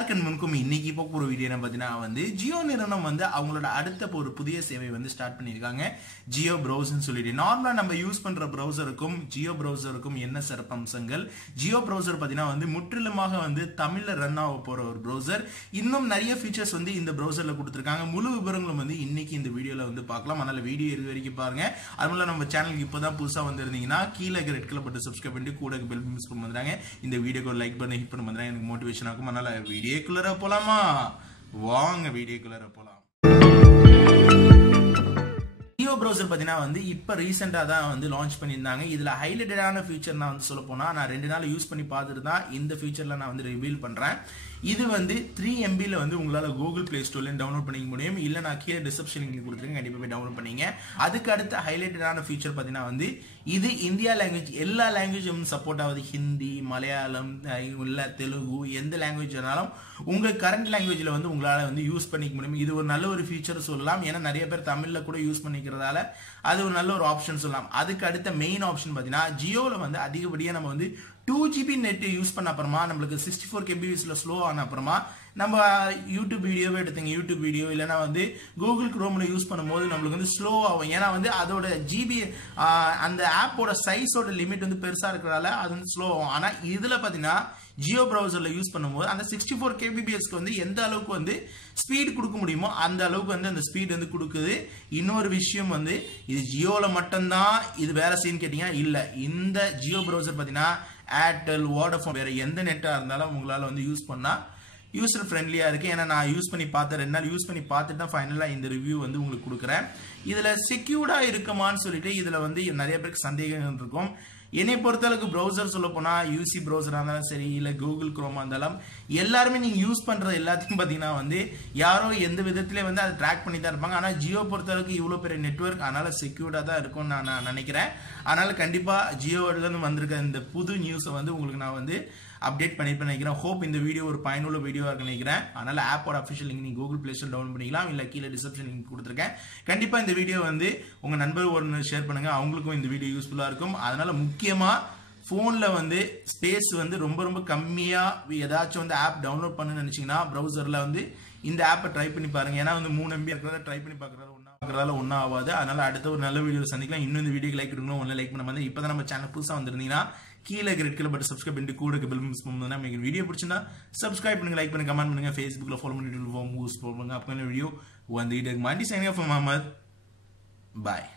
எல்லாருக்கும் முன்கும் இன்னைக்கு இப்போ ஒரு வீடியோ என்ன பார்த்தீங்கன்னா வந்து ஜியோ நிறுவனம் வந்து அவங்களோட அடுத்த ஒரு புதிய சேவை வந்து ஸ்டார்ட் பண்ணியிருக்காங்க. ஜியோ ப்ரௌசர்னு சொல்லிட்டு நார்மலாக நம்ம யூஸ் பண்ற ப்ரௌசருக்கும் ஜியோ ப்ரௌசருக்கும் என்ன சிறப்பு அம்சங்கள், ஜியோ ப்ரௌசர் பார்த்தீங்கன்னா வந்து முற்றிலுமாக வந்து தமிழ்ல ரன் ஆக போற ஒரு ப்ரௌசர். இன்னும் நிறைய ஃபீச்சர்ஸ் வந்து இந்த ப்ரௌசர்ல கொடுத்துருக்காங்க. முழு விவரங்களும் வந்து இன்னைக்கு இந்த வீடியோல வந்து பார்க்கலாம். அதனால வீடியோ இது வரைக்கும் பாருங்க. அதுல நம்ம சேனலுக்கு இப்போதான் புதுசா வந்திருந்தீங்கன்னா கீழே ரெட் கலர் பட்டன் சப்ஸ்கிரைப் பண்ணி கூட பெல் மிஸ் பண்ணி வந்துறாங்க. இந்த வீடியோக்கு ஒரு லைக் பண்ணி ஹிட் பண்ணி வந்துறாங்க. எனக்கு மோட்டிவேஷன் ஆகும். அதனால வீடியோக்குள்ள போலாமா? வாங்க வீடியோக்குள்ள போலாம். ஜியோ ப்ரௌசர் பார்த்தீங்கன்னா வந்து இப்போ ரீசெண்டாக தான் வந்து லான்ச் பண்ணியிருந்தாங்க. இதில் ஹைலைட்டடான ஃபீச்சர் நான் வந்து சொல்ல போனால் நான் 2 நாள் யூஸ் பண்ணி பார்த்துட்டு தான் இந்த ஃபீச்சரில் நான் வந்து ரிவீல் பண்ணுறேன். இது வந்து 3 MB வந்து உங்களால் கூகுள் பிளே ஸ்டோர்லேயும் டவுன்லோட் பண்ணிக்க முடியும். இல்லை நான் கீழே டிஸ்கிரிப்ஷன் லிங்க் கொடுத்துருக்கேன், கண்டிப்பாக போய் டவுன்லோட் பண்ணிங்க. அதுக்கு அடுத்த ஹைலைட்டடான ஃபீச்சர் பார்த்தீங்கன்னா வந்து இது இந்தியா லாங்குவேஜ் எல்லா லாங்குவேஜும் சப்போர்ட் ஆகுது. ஹிந்தி, மலையாளம், இல்லை தெலுங்கு, எந்த லாங்குவேஜ் வேணாலும் உங்கள் கரண்ட் லாங்குவேஜில் வந்து உங்களால் வந்து யூஸ் பண்ணிக்க முடியும். இது ஒரு நல்ல ஒரு ஃபீச்சர் சொல்லலாம். ஏன்னா நிறைய பேர் தமிழில் கூட யூஸ் பண்ணிக்கிறதால அது ஒரு நல்ல ஒரு ஆப்ஷன் சொல்லலாம். அதுக்கு அடுத்த மெயின் ஆப்ஷன் பார்த்தீங்கன்னா ஜியோவில் வந்து அதிகப்படியாக நம்ம வந்து 2 GB நெட் யூஸ் பண்ண அப்புறமா நம்மளுக்கு 64 kbps ஸ்லோ ஆன அப்புறமா நம்ம யூடியூப் வீடியோவே எடுத்துங்க, யூடியூப் வீடியோ இல்லைன்னா வந்து கூகுள் குரோம்ல யூஸ் பண்ணும்போது நம்மளுக்கு வந்து ஸ்லோ ஆகும். ஏன்னா வந்து அதோட ஜிபி அந்த ஆப்போட சைஸோட லிமிட் வந்து பெருசா இருக்கிறதால அது வந்து ஸ்லோ ஆகும். ஆனா இதுல பாத்தீங்கன்னா ஜியோ ப்ரௌசர்ல யூஸ் பண்ணும்போது அந்த 64 kbps வந்து எந்த அளவுக்கு வந்து ஸ்பீட் கொடுக்க முடியுமோ அந்த அளவுக்கு வந்து அந்த ஸ்பீட் வந்து கொடுக்குது. இன்னொரு விஷயம் வந்து இது ஜியோல மட்டும்தான் இது வேற சீன் கேட்டீங்கன்னா இல்ல, இந்த ஜியோ ப்ரௌசர் பாத்தீங்கன்னா ஏர்டெல், வோடஃபோன் வேற எந்த நெட்டா இருந்தாலும் உங்களால வந்து யூஸ் பண்ணா யூசர் ஃப்ரெண்ட்லியா இருக்கு. ஏன்னா நான் யூஸ் பண்ணி பார்த்தேன், 2 நாள் யூஸ் பண்ணி பார்த்துட்டு தான் ஃபைனலா இந்த ரிவ்யூ வந்து உங்களுக்கு கொடுக்குறேன். இதுல செக்யூர்டா இருக்குமான்னு சொல்லிட்டு இதுல வந்து நிறைய பேருக்கு சந்தேகங்கள் இருக்கும். என்னை பொறுத்தளவுக்கு ப்ரௌசர் சொல்ல போனா யூசி ப்ரௌசரா இருந்தாலும் சரி இல்லை கூகுள் குரோமா இருந்தாலும் எல்லாருமே நீங்க யூஸ் பண்றது எல்லாத்தையும் பாத்தீங்கன்னா வந்து யாரோ எந்த விதத்திலே வந்து அதை ட்ராக் பண்ணி தான் இருப்பாங்க. ஆனா ஜியோ பொறுத்தளவுக்கு இவ்வளவு பெரிய நெட்வொர்க், அதனால செக்யூர்டா தான் இருக்கும்னு நான் நினைக்கிறேன். அதனால கண்டிப்பா ஜியோல இருந்து வந்திருக்க இந்த புது நியூஸை வந்து உங்களுக்கு நான் வந்து அப்டேட் பண்ணிட்டு நினைக்கிறேன். ஹோப் இந்த வீடியோ ஒரு பயனுள்ள வீடியோவா இருக்கு நினைக்கிறேன். அதனால ஆப்போட அஃபிஷியல் லிங்க் நீங்க கூகுள் பிளே ஸ்டோர் டவுன்லோட் பண்ணிக்கலாம், இல்ல கீழே டிஸ்கிரிப்ஷன் லிங்க் கொடுத்துருக்கேன். கண்டிப்பா இந்த வீடியோ வந்து உங்க நண்பர் ஒரு ஷேர் பண்ணுங்க, அவங்களுக்கும் இந்த வீடியோ யூஸ்ஃபுல்லா இருக்கும். அதனால முக்கியமா போன்ல வந்து ஸ்பேஸ் வந்து ரொம்ப ரொம்ப கம்மியா ஏதாச்சும் வந்து ஆப் டவுன்லோட் பண்ணணும்னு நினைச்சீங்கன்னா ப்ரௌசர்ல வந்து இந்த ஆப்பை ட்ரை பண்ணி பாருங்க. ஏன்னா வந்து 3 MB இருக்கிறத ட்ரை பண்ணி பார்க்கறதால ஒன்றும் ஆகாது. அதனால அடுத்த ஒரு நல்ல வீடியோ சந்திக்கலாம். இன்னும் இந்த வீடியோக்கு லைக் கொடுங்க. ஒன்றும் லைக் பண்ண மாதிரி இப்போதான் நம்ம சேனல் புதுசாக வந்திருந்தீங்கன்னா கீழே ரெட் கலர் பட்டன் சப்ஸ்கிரைப் பண்ணிட்டு கூட பெல் மிஸ் பண்ணுங்க. உங்களுக்கு வீடியோ பிடிச்சிருந்தா சப்ஸ்கிரைப் பண்ணுங்க, லைக் பண்ணுங்க, கமெண்ட் பண்ணுங்க, ஃபேஸ்புக்ல ஃபாலோ பண்ணிட்டு யூஸ் பண்ணுங்க. அப்போ வீடியோ வந்து வீடியோக்கு மாண்டி சைனிங் ஆஃப் முகமது. பாய்.